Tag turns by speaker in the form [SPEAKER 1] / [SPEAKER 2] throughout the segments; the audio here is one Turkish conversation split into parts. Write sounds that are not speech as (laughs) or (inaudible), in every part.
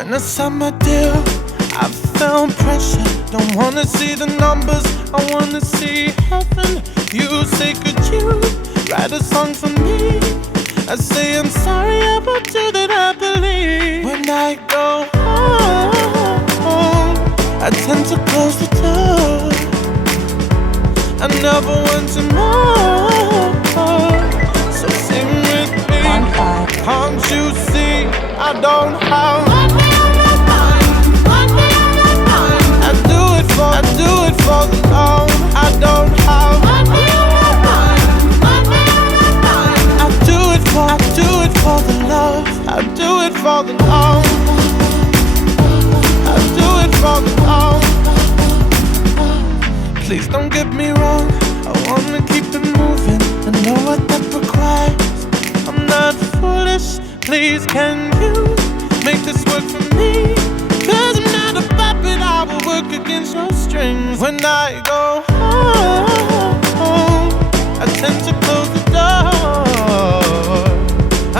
[SPEAKER 1] When I signed my deal, I felt pressure. Don't wanna see the numbers, I wanna see heaven. You say, could you write a song for me? I say, I'm sorry about you that I believe. When I go home, I tend to close the door. I never want to know. Get me wrong. I wanna keep it moving. I know what that requires. I'm not foolish. Please, can you make this work for me? Cause I'm not a puppet. I will work against your strings. When I go home, I tend to close the door.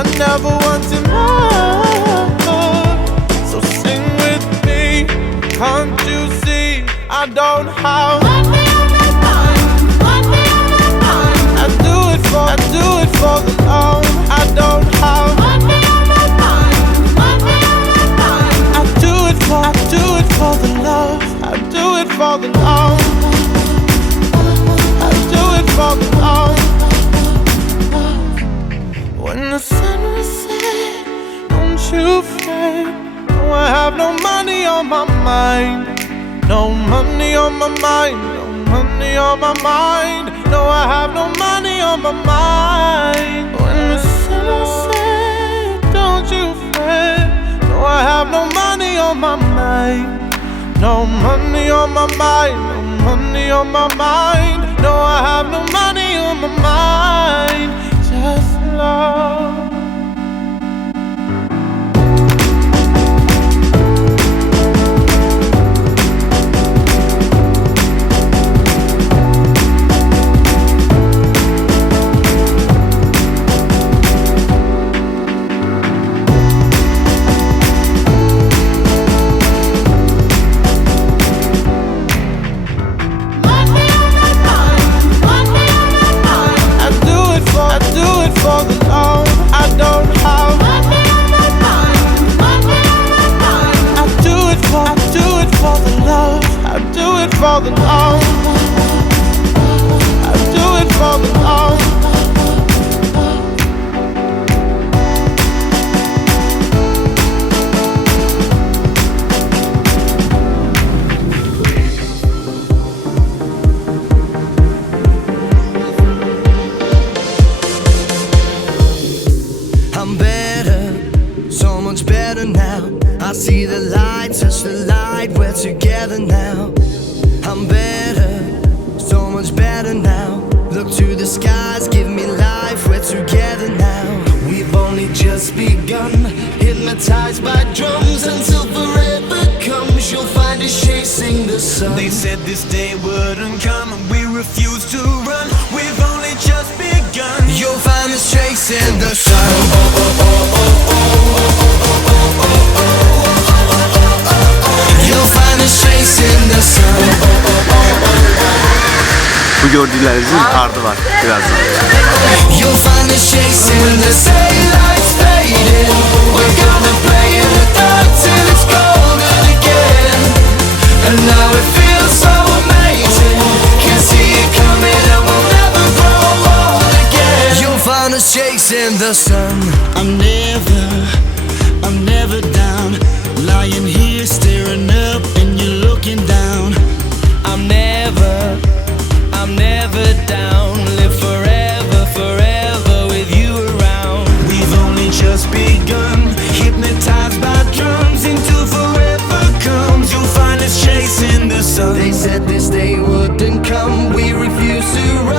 [SPEAKER 1] I never want to more. So sing with me. Can't you see? I don't have. You fret. No, oh, I have no money on my mind. No money on my mind. No money on my mind. No, I have no money on my mind. When the will set, don't you fret. No, I have no money on my mind. No money on my mind. No money on my mind. No, I have no money on my mind.
[SPEAKER 2] Only just begun, hypnotized by drums until forever comes. You'll find us chasing the sun.
[SPEAKER 3] They said this day wouldn't come and we refuse to run. We've only just begun. You'll find us chasing the sun. You'll find us chasing the sun.
[SPEAKER 4] Bu gördüğünüzün ardı var birazdan.
[SPEAKER 5] You'll find us chasing the daylight's the sun.
[SPEAKER 6] I'm never, I'm never down. Lying here staring up and you're looking down. I'm never. I'm never down. Live forever, forever with you around. We've only just begun. Hypnotized by drums until forever comes. You'll find us chasing the sun. They said this day wouldn't come. We refuse to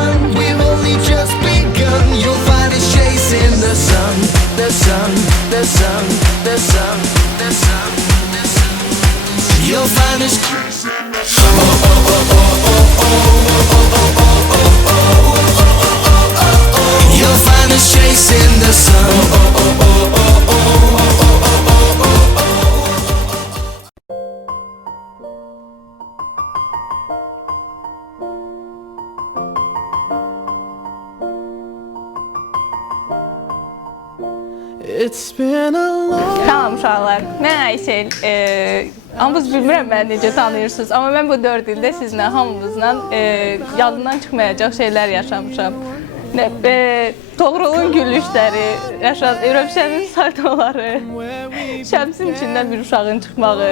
[SPEAKER 7] It's been a long Salam uşaqlar. Mən Aysel. E, hamınız bilmirəm məni necə tanıyırsınız, amma mən bu 4 ildə sizlə hamımızla e, yadından çıxmayacaq şeylər yaşamışam. Nə, e, Toğrulun gülüşləri, yaşa, Rövşənin saydaları, Şəmsin içindən bir uşağın çıxmağı,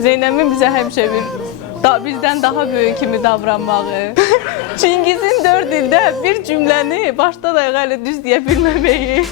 [SPEAKER 7] Zeynəmin bizə həmişə bir da, bizdən daha böyük kimi davranmağı, Çingizin 4 ildə bir cümləni başdan ayağa elə düz deyə bilməməyi,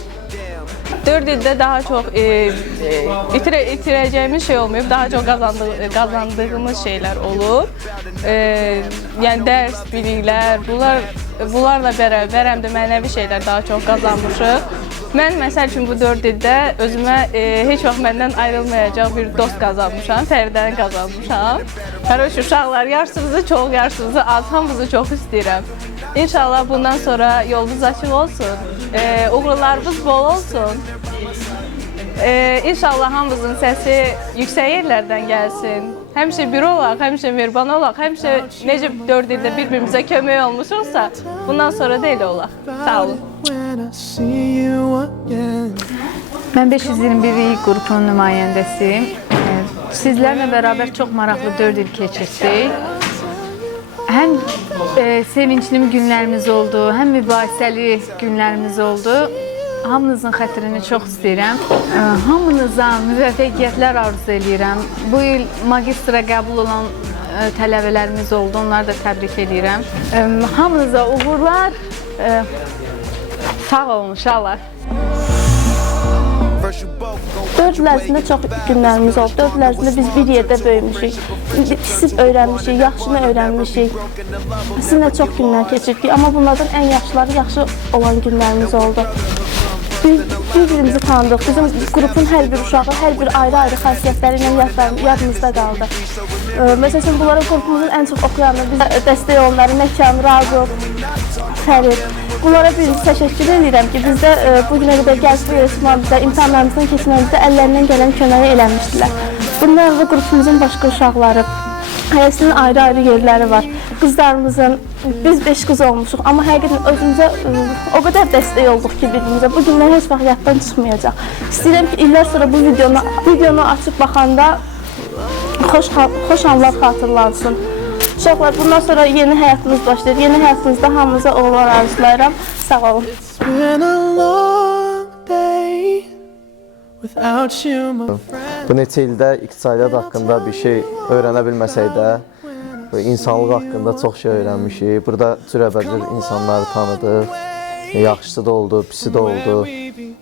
[SPEAKER 7] 4 ildə daha çox e, e, itire, itirəcəyimiz şey olmayıb, daha çox qazandığı, qazandığımız şeylər olub. E, yəni dərs, biliklər, bunlar bunlarla bərabər həm də mənəvi şeylər daha çox qazanmışıq. Mən məsəl üçün bu 4 ildə özümə e, heç vaxt məndən ayrılmayacaq bir dost qazanmışam, Fəridəni qazanmışam. Həroş uşaqlar, yaşınızı çox, yaşınızı az, hamınızı çox istəyirəm. İnşallah bundan sonra yolunuz açıq olsun. E, uğurlarınız bol olsun. E, inşallah hamımızın səsi yüksək yerlərdən gəlsin. Həmişə bir olaq, həmişə mehriban olaq, həmişə necə 4 ildə bir-birimizə kömək olmuşuqsa, bundan sonra da elə olaq. Sağ olun.
[SPEAKER 8] Mən 521 qrupunun nümayəndəsiyim. Ee, Sizlərlə bərabər çox maraqlı 4 il keçirdik. Həm e, sevincli günlərimiz oldu, həm mübahisəli günlərimiz oldu. Hamınızın xətrini çox istəyirəm. Ee, Hamınıza müvəffəqiyyətlər arzu eləyirəm. Bu il magistra qəbul olan e, tələbələrimiz oldu. Onları da təbrik edirəm. Ee, Hamınıza uğurlar. Ee, Sağ olun inşallah.
[SPEAKER 9] 4 il ərzində çox günlərimiz oldu. 4 il ərzində biz bir yerdə böyümüşük. Pisi öyrənmişik, yaxşını öyrənmişik. Sizinlə çox günlər keçirdik, amma bunlardan ən yaxşıları yaxşı olan günlərimiz oldu. Bir- Bir-birimizi tanıdıq. Bizim qrupun hər bir uşağı hər bir ayrı-ayrı xasiyyətləri ilə yadımızda qaldı. Ee, Məsəl üçün bunların qrupumuzun ən çox oxuyanı bizə dəstək olanları Məkan, Raqub, Fərid. Bunlara bir təşəkkür edirəm ki, bizdə e, bu günə qədər gəlib öyrətməyimizdə, imtahanlarımızdan keçməyimizdə əllərindən gələn köməyi eləmişdilər. Bundan da qrupumuzun başqa uşaqları, hərəsinin ayrı-ayrı yerləri var. Qızlarımızın, biz 5 qız olmuşuq, amma həqiqətən özümüzə e, o qədər dəstək olduq ki, bir-birimizə. Bu günlər heç vaxt yaddan çıxmayacaq. İstəyirəm ki, illər sonra bu videonu, videonu açıb baxanda xoş xoş anlar xatırlansın. Uşaqlar, bundan sonra yeni həyatımız başlayır. Yeni həyatınızda hamınıza uğurlar arzulayıram. Sağ olun. It's been a long day
[SPEAKER 10] without you, my friend. Bu neçə ildə iqtisadiyyat haqqında bir şey öyrənə bilməsək də, bu insanlıq haqqında çox şey öyrənmişik. Burada cürəbəcür insanları tanıdıq. Yaxşısı da oldu, pisi də oldu.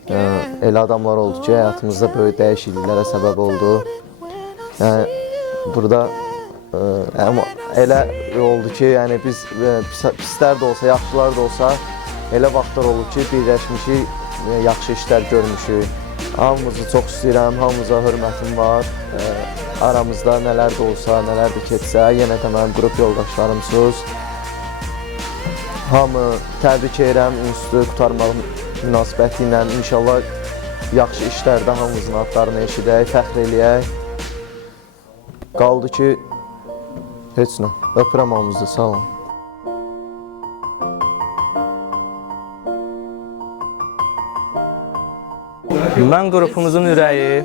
[SPEAKER 10] Ə, Elə adamlar oldu ki, həyatımızda böyük dəyişikliklərə səbəb oldu. Yəni burada ə, amma elə oldu ki, yəni biz ə, pis- pislər də olsa, yaxşılar da olsa, elə vaxtlar olub ki, birləşmişik, ə, yaxşı işlər görmüşük. Hamınızı çox istəyirəm, hamınıza hörmətim var. Ə, Aramızda nələr də olsa, nələr də keçsə, yenə də mənim qrup yoldaşlarımsınız. Hamı təbrik edirəm institutu qurtarmaq münasibəti ilə. İnşallah yaxşı işlərdə hamımızın adlarını eşidək, fəxr eləyək. Qaldı ki, nə. Öpürəm hamınızı, sağ olun.
[SPEAKER 11] Mən qrupumuzun ürəyi,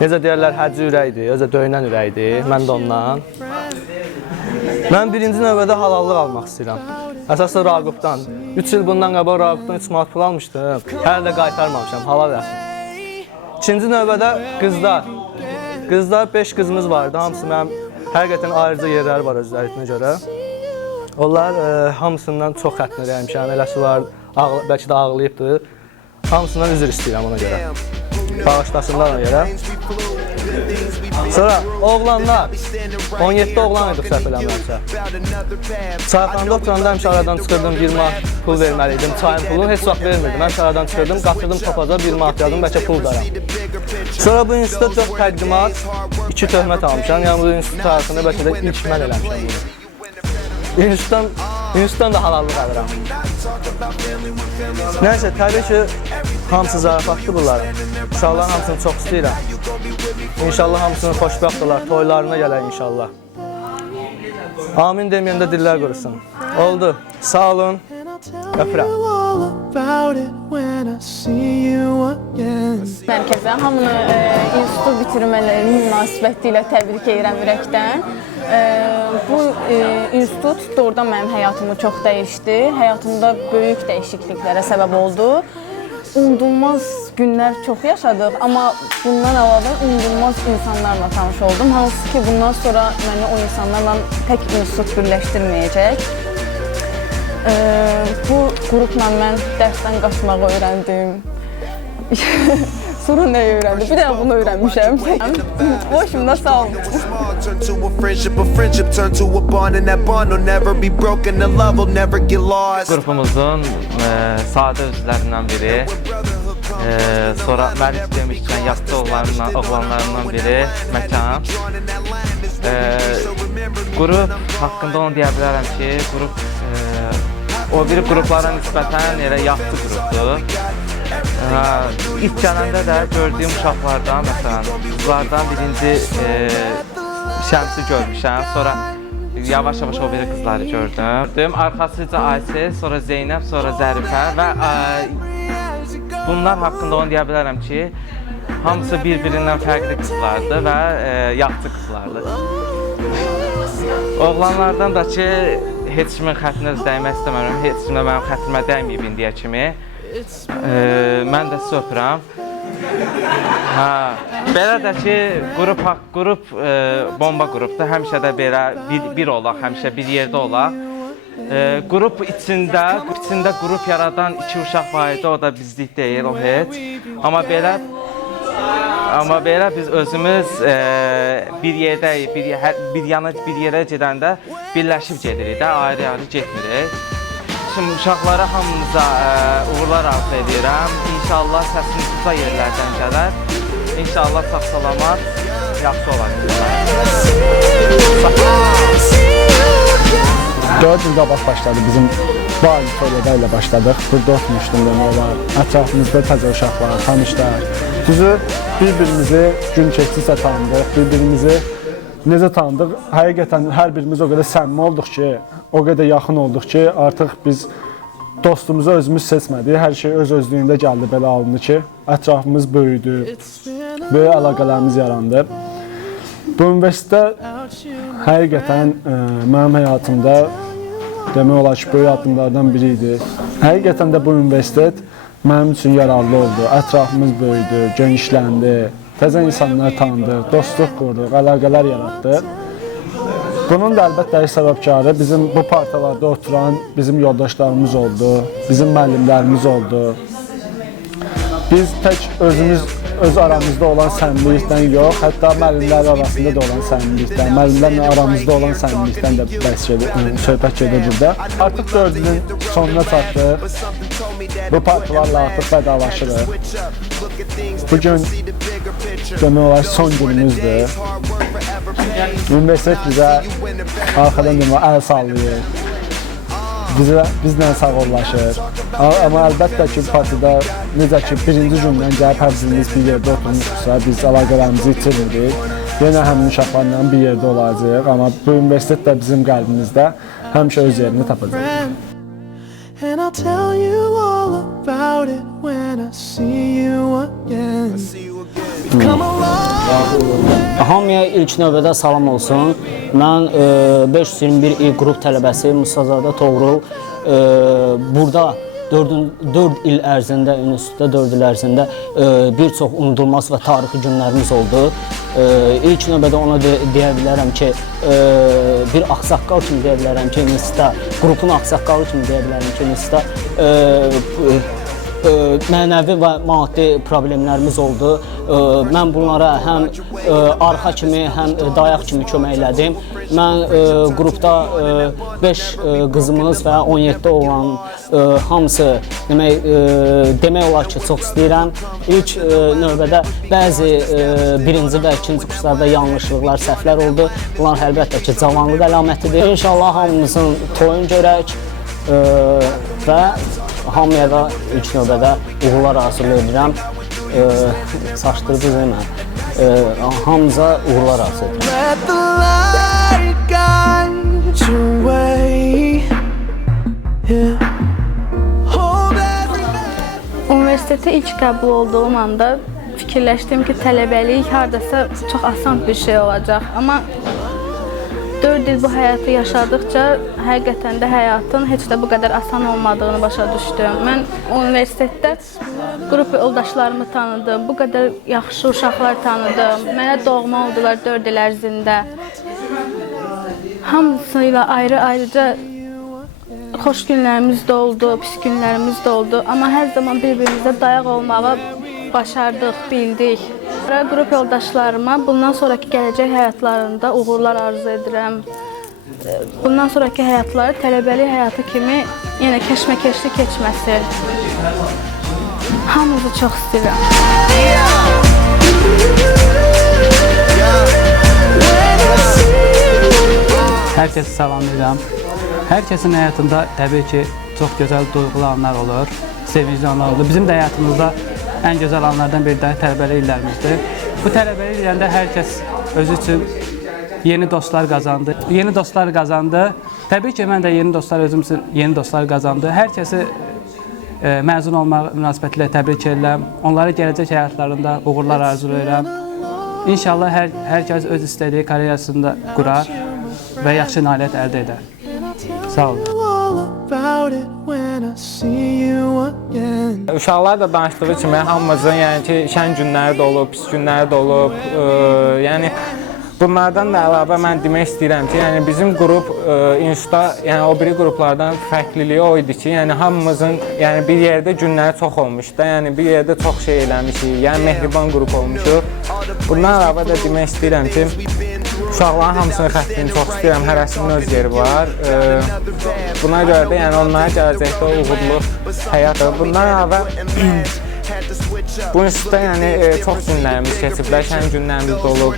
[SPEAKER 11] necə deyərlər, həcci ürəkdir, özə döyünən ürəkdir. Mən də ondan. Mən birinci növbədə halallıq almaq istəyirəm. Əsasda Raqubdan. 3 il bundan qabaq Raqubdan 3 manat pul almışdım. Hələ də qaytarmamışam, halal rəsmi. İkinci növbədə qızlar. Qızlar 5 qızımız vardı. Hamısı mənim həqiqətən ayrıca yerləri var özlərinə görə. Onlar e, hamısından çox xətnə dəymişəm. Eləsi var, ağla, bəlkə də ağlayıbdı. Hamısından üzr istəyirəm ona görə. Bağışlasınlar ona görə. Sonra oğlanlar 17 oğlan idik səhv eləmirəmsə. Çayxanada oturanda həmişə aradan çıxırdım 20 manat pul verməli idim. Çayın pulunu heç vaxt vermirdim. Mən aradan çıxırdım, qatırdım topaza 1 manat yazdım, bəlkə pul daram. Sonra bu institutda çox təqdimat, iki töhmət almışam. Yəni bu institut tarixində bəlkə də ilk mən eləmişəm bunu. İnstitutdan, institutdan da halallıq alıram. Nəysə, təbii ki, hamısı zarafatlı bunların. Uşaqların hamısını çox istəyirəm. İnşallah hamısını xoşbəxt olar, toylarına gələr inşallah. Amin deməyəndə dillər qurusun. Oldu. Sağ olun. Öpürəm. About it when I
[SPEAKER 12] see you again. Mərkəzə hamını e, institut bitirmələri münasibəti ilə təbrik edirəm ürəkdən. E, bu e, institut doğrudan mənim həyatımı çox dəyişdi. Həyatımda böyük dəyişikliklərə səbəb oldu. Unudulmaz günlər çox yaşadıq, amma bundan əlavə unudulmaz insanlarla tanış oldum. Hansı ki, bundan sonra məni o insanlarla tək institut birləşdirməyəcək. E, bu qrupla mən dərsdən qaçmağı öyrəndim. (laughs) Sonra nə öyrəndim? Bir dənə bunu öyrənmişəm. Başımda sağ olun. Turn to a friendship, a friendship turn to a bond, and
[SPEAKER 13] that bond will never be broken. The love will never get lost. Qrupumuzun e, sadə üzvlərindən biri. E, sonra Məlik demişkən yaşlı oğlanlarından, oğlanlarından biri Məkan. E, qrup haqqında onu deyə bilərəm ki, qrup o biri qruplara nisbətən elə yaxşı qrupdur. Hə, ilk gələndə də gördüyüm uşaqlardan, məsələn, qızlardan birinci e, Şəmsi görmüşəm, sonra yavaş-yavaş o biri qızları gördüm. Gördüm, arxasıca Ayşə, sonra Zeynəb, sonra Zərifə və e, bunlar haqqında onu deyə bilərəm ki, hamısı bir-birindən fərqli qızlardır və e, yaxşı qızlardır. Oğlanlardan da ki, heç kimin xətrinə dəymək istəmirəm, heç kim də mənim xətrimə dəyməyib indiyə kimi. E, mən də öpürəm. Hə, belə də ki, qrup qrup e, bomba qrupdur. Həmişə də belə bir, bir olaq, həmişə bir yerdə olaq. E, qrup içində, içində qrup yaradan iki uşaq var idi, o da bizlik deyil, o heç. Amma belə Amma belə biz özümüz e, bir yerdəyik, bir, hər, bir yana bir yerə gedəndə birləşib gedirik də, ayrı-ayrı getmirik. Şimdi uşaqlara hamınıza e, uğurlar arzu edirəm. İnşallah səsiniz uca yerlərdən gələr. İnşallah sağ-salamat yaxşı olacaqlar.
[SPEAKER 14] 4 il qabaq başladı bizim bu auditoriyada ilə başladıq. Burada oturmuşdum demək olar. Ətrafımızda təzə uşaqlar, tanışlar. Düzü bir-birimizi gün keçdikcə tanıdıq, bir-birimizi necə tanıdıq? Həqiqətən hər birimiz o qədər səmimi olduq ki, o qədər yaxın olduq ki, artıq biz dostumuzu özümüz seçmədik. Hər şey öz özlüyündə gəldi belə alındı ki, ətrafımız böyüdü. Böyük əlaqələrimiz yarandı. Bu universitetdə həqiqətən ə, mənim həyatımda demək olar ki, böyük addımlardan biri idi. Həqiqətən də bu universitet mənim üçün yararlı oldu. Ətrafımız böyüdü, genişləndi. Təzə insanlar tanıdıq, dostluq qurduq, əlaqələr yaratdıq. Bunun da əlbəttə səbəbkarı bizim bu partalarda oturan bizim yoldaşlarımız oldu, bizim müəllimlərimiz oldu. Biz tək özümüz öz aramızda olan səmimilikdən yox, hətta müəllimlər arasında da olan səmimilikdən, müəllimlərlə aramızda olan səmimilikdən də bəhs gedir, ə, söhbət gedir burada. Artıq 4 ilin sonuna çatdıq. Bu partiyalarla artıq vedalaşırıq. Bu gün demək olar son günümüzdür. Universitet bizə arxadan demək əl sallayır. Bizə bizlə sağollaşır. Amma əlbəttə ki, partiyada necə ki birinci gündən gəlib hər birimiz bir yerdə oturmuşuqsa, biz əlaqələrimizi itirmirik. Yenə həmin uşaqlarla bir yerdə olacağıq, amma bu universitet də bizim qəlbimizdə həmişə öz yerini tapacaq. And I'll tell you all about it when I
[SPEAKER 15] see you again. Come along. Hamıya ilk növbədə salam olsun. Mən e, 521 İ qrup tələbəsi Musazadə Toğrul e, burada 4, 4 il ərzində, institutda 4 il ərzində e, bir çox unudulmaz və tarixi günlərimiz oldu. E, ilk növbədə ona de, deyə bilərəm ki, e, bir ağsaqqal kimi deyə bilərəm ki, institutda, qrupun ağsaqqalı kimi deyə bilərəm ki, institutda e, mənəvi və maddi problemlərimiz oldu. E, Mən bunlara həm e, arxa kimi, həm dayaq kimi kömək elədim. Mən e, qrupda 5 qızımız və 17 olan e, hamısı demək e, demək olar ki, çox istəyirəm. İlk e, növbədə bəzi e, birinci və ikinci kurslarda yanlışlıqlar, səhvlər oldu. Bunlar əlbəttə ki, cavanlıq əlamətidir. İnşallah hamımızın toyun görək e, və hamıya da ilk növbədə uğurlar arzu edirəm. E, saçdırdınız mən. E, hamımıza uğurlar
[SPEAKER 16] universitetə ilk qəbul olduğum anda fikirləşdim ki, tələbəlik hardasa çox asan bir şey olacaq. Amma 4 il bu həyatı yaşadıkca həqiqətən də həyatın heç də bu qədər asan olmadığını başa düşdüm. Mən universitetdə qrup yoldaşlarımı tanıdım, bu qədər yaxşı uşaqlar tanıdım. Mənə doğma oldular 4 il ərzində. Hamısı ilə ayrı-ayrıca xoş günlərimiz də oldu, pis günlərimiz də oldu. Amma hər zaman bir-birimizə dayaq olmağı başardıq, bildik. Qrup yoldaşlarıma bundan sonraki gələcək həyatlarında uğurlar arzu edirəm. Bundan sonraki həyatları tələbəlik həyatı kimi yenə keşməkeşli keçməsin. Hamınızı çox istəyirəm.
[SPEAKER 17] Hər kəsi salamlayıram. Hər kəsin həyatında ki, çox gözəl duyğulu anlar olur, sevincli anlar olur. Bizim də həyatımızda ən gözəl anlardan biri də tələbəlik illərimizdir. Bu tələbəlik illərində hər kəs özü üçün yeni dostlar qazandı. Yeni dostlar qazandı. Təbii ki, mən də yeni dostlar özüm üçün yeni dostlar qazandı. Hər kəsi e, məzun olmaq münasibətilə təbrik edirəm. Onlara gələcək həyatlarında uğurlar arzulayıram. İnşallah hər hər kəs öz istədiyi karyerasında qurar və yaxşı nailiyyət əldə edər. Sağ olun. About it when I
[SPEAKER 18] see you again. Uşaqlar da danışdığı kimi hamımızın yəni ki, şən günləri də olub, pis günləri də olub. E, yəni bunlardan da əlavə mən demək istəyirəm ki, yəni bizim qrup e, institutda, yəni o biri qruplardan fərqliliyi o idi ki, yəni hamımızın yəni bir yerdə günləri çox olmuşdu. Yəni bir yerdə çox şey eləmişik. Yəni mehriban qrup olmuşuq. Bundan əlavə də demək istəyirəm ki, uşaqların hamısının xəttini çox istəyirəm. Hərəsinin öz yeri var. E, buna görə də yəni onlara gələcəkdə uğurlu həyat. Bundan əlavə Bu institutda yəni e, çox günlərimiz keçiblər, şən günlərimiz də olub.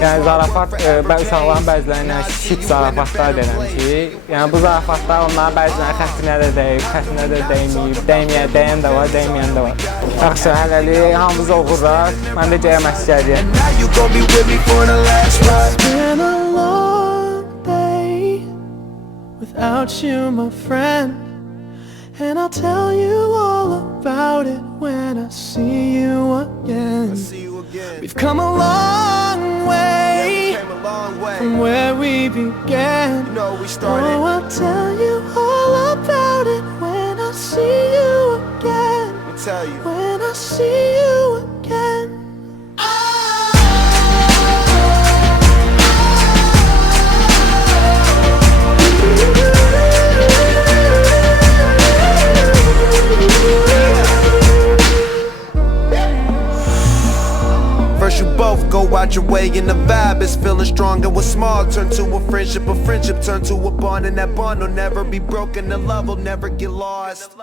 [SPEAKER 18] Yəni zarafat e, bə uşaqların bəzilərinə şit zarafatlar da eləmişik. Yəni bu zarafatlar onların bəzilərinin xəttinə də dəyib, xəttinə də dəyməyib, dəyməyən, dəyən də var, dəyməyən də var. Yaxşı, hələlik hamımıza uğurlar. Mən də gəlmək istəyirəm. Now you gon' be with me for the last ride. It's been a long day without you, my friend. And I'll tell you all about it when I see you again. We've come a long way from where we began. You know, we Oh, I'll tell you all about it when I see you again. When I see you your way and the vibe is feeling strong and what's small turn to a friendship, a friendship turn to a bond and that bond will never be broken, the love will never get lost.